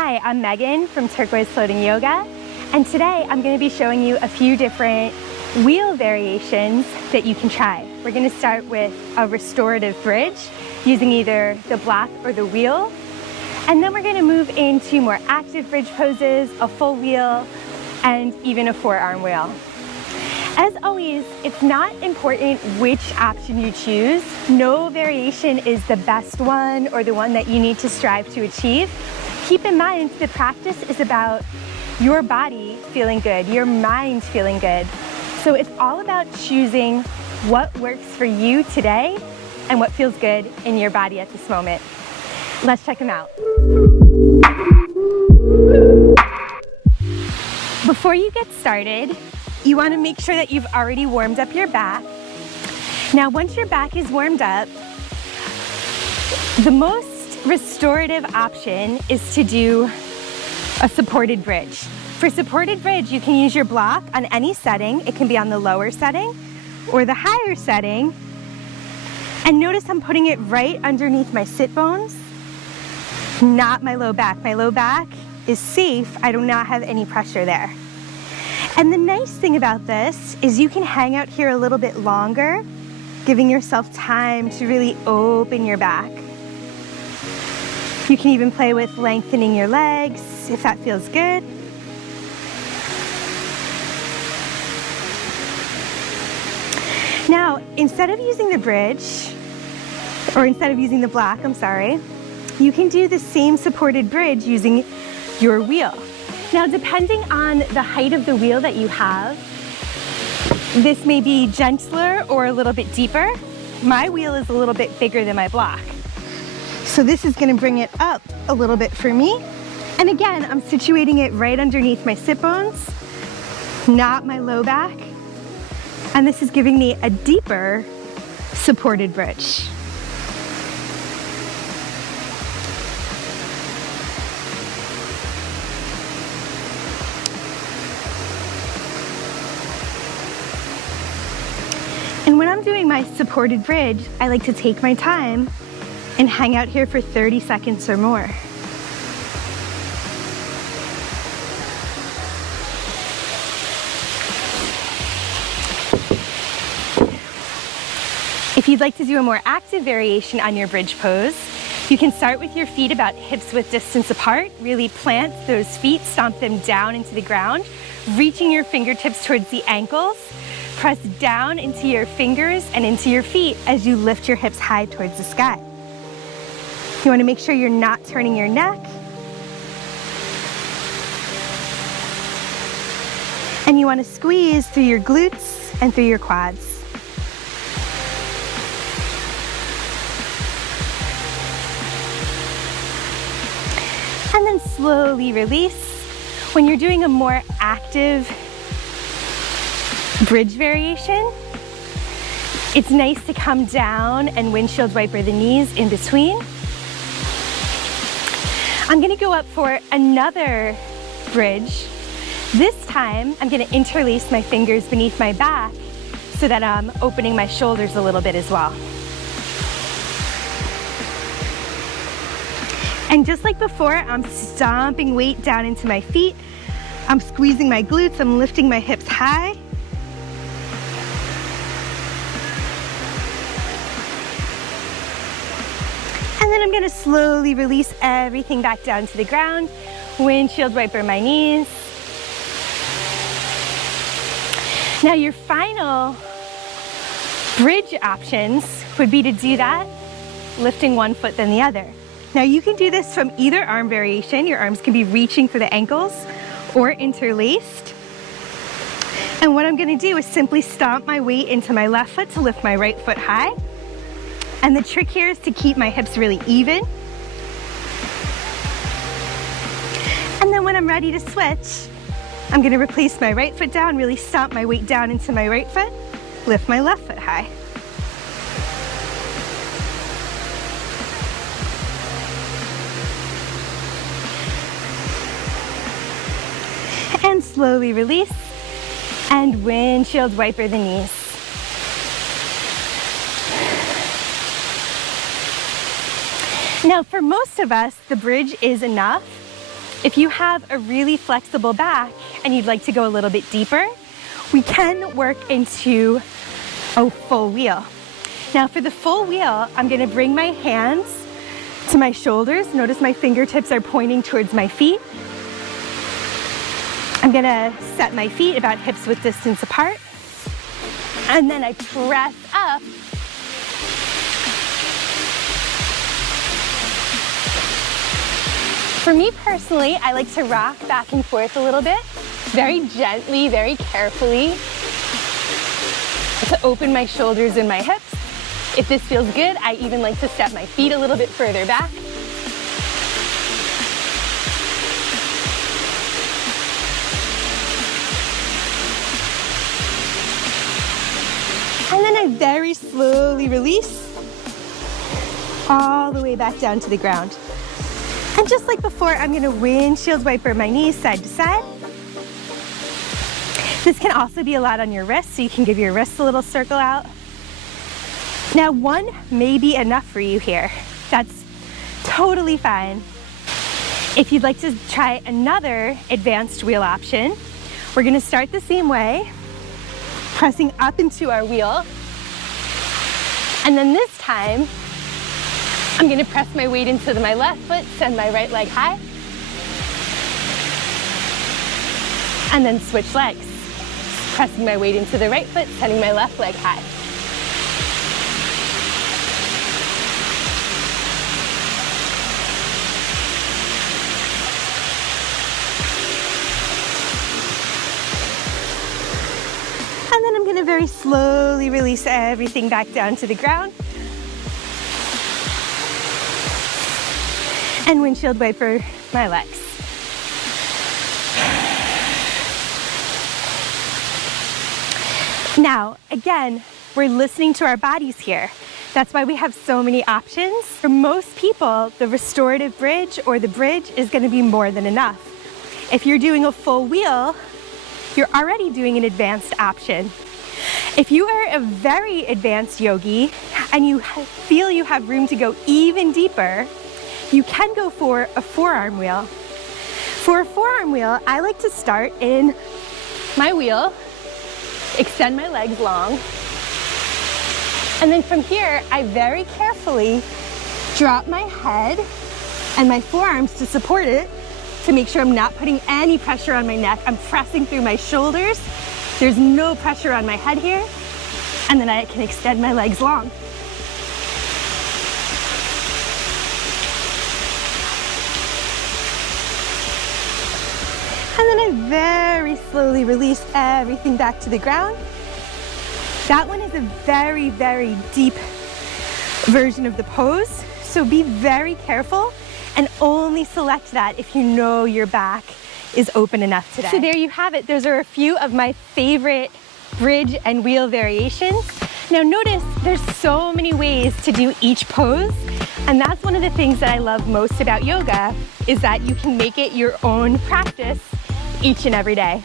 Hi, I'm Megan from Turquoise Floating Yoga, and today I'm going to be showing you a few different wheel variations that you can try. We're going to start with a restorative bridge using either the block or the wheel, and then we're going to move into more active bridge poses, a full wheel, and even a forearm wheel. As always, it's not important which option you choose. No variation is the best one or the one that you need to strive to achieve. Keep in mind, the practice is about your body feeling good, your mind feeling good. So it's all about choosing what works for you today and what feels good in your body at this moment. Let's check them out. Before you get started, you want to make sure that you've already warmed up your back. Now, once your back is warmed up, the most restorative option is to do a supported bridge. For supported bridge, you can use your block on any setting. It can be on the lower setting or the higher setting. And notice I'm putting it right underneath my sit bones, not my low back. My low back is safe. I do not have any pressure there. And the nice thing about this is you can hang out here a little bit longer, giving yourself time to really open your back. You can even play with lengthening your legs if that feels good. Now, instead of using the bridge, or instead of using the block, you can do the same supported bridge using your wheel. Now, depending on the height of the wheel that you have, this may be gentler or a little bit deeper. My wheel is a little bit bigger than my block. So this is going to bring it up a little bit for me. And again, I'm situating it right underneath my sit bones, not my low back. And this is giving me a deeper supported bridge. And when I'm doing my supported bridge, I like to take my time and hang out here for 30 seconds or more. If you'd like to do a more active variation on your bridge pose, you can start with your feet about hips width distance apart. Really plant those feet, stomp them down into the ground, reaching your fingertips towards the ankles. Press down into your fingers and into your feet as you lift your hips high towards the sky. You want to make sure you're not turning your neck. And you want to squeeze through your glutes and through your quads. And then slowly release. When you're doing a more active bridge variation, it's nice to come down and windshield wiper the knees in between. I'm going to go up for another bridge. This time, I'm going to interlace my fingers beneath my back so that I'm opening my shoulders a little bit as well. And just like before, I'm stomping weight down into my feet. I'm squeezing my glutes. I'm lifting my hips high. And then I'm going to slowly release everything back down to the ground. Windshield wiper my knees. Now your final bridge options would be to do that, lifting one foot then the other. Now you can do this from either arm variation. Your arms can be reaching for the ankles or interlaced. And what I'm going to do is simply stomp my weight into my left foot to lift my right foot high. And the trick here is to keep my hips really even. And then when I'm ready to switch, I'm going to replace my right foot down, really stomp my weight down into my right foot, lift my left foot high. And slowly release and windshield wiper the knees. Now, for most of us, the bridge is enough. If you have a really flexible back and you'd like to go a little bit deeper, we can work into a full wheel. Now for the full wheel, I'm gonna bring my hands to my shoulders. Notice my fingertips are pointing towards my feet. I'm gonna set my feet about hips width distance apart. And then I press up. For me personally, I like to rock back and forth a little bit, very gently, very carefully, to open my shoulders and my hips. If this feels good, I even like to step my feet a little bit further back. And then I very slowly release all the way back down to the ground. And just like before, I'm gonna windshield wiper my knees side to side. This can also be a lot on your wrists, so you can give your wrists a little circle out. Now, one may be enough for you here. That's totally fine. If you'd like to try another advanced wheel option, we're gonna start the same way, pressing up into our wheel. And then this time, I'm gonna press my weight into my left foot, send my right leg high, and then switch legs. Pressing my weight into the right foot, sending my left leg high. And then I'm gonna very slowly release everything back down to the ground. And windshield wiper my legs. Now, again, we're listening to our bodies here. That's why we have so many options. For most people, the restorative bridge or the bridge is gonna be more than enough. If you're doing a full wheel, you're already doing an advanced option. If you are a very advanced yogi and you feel you have room to go even deeper, you can go for a forearm wheel. For a forearm wheel, I like to start in my wheel, extend my legs long, and then from here, I very carefully drop my head and my forearms to support it to make sure I'm not putting any pressure on my neck. I'm pressing through my shoulders. There's no pressure on my head here, and then I can extend my legs long. And then I very slowly release everything back to the ground. That one is a very, very deep version of the pose, so be very careful and only select that if you know your back is open enough today. So there you have it. Those are a few of my favorite bridge and wheel variations. Now notice there's so many ways to do each pose, and that's one of the things that I love most about yoga, is that you can make it your own practice each and every day.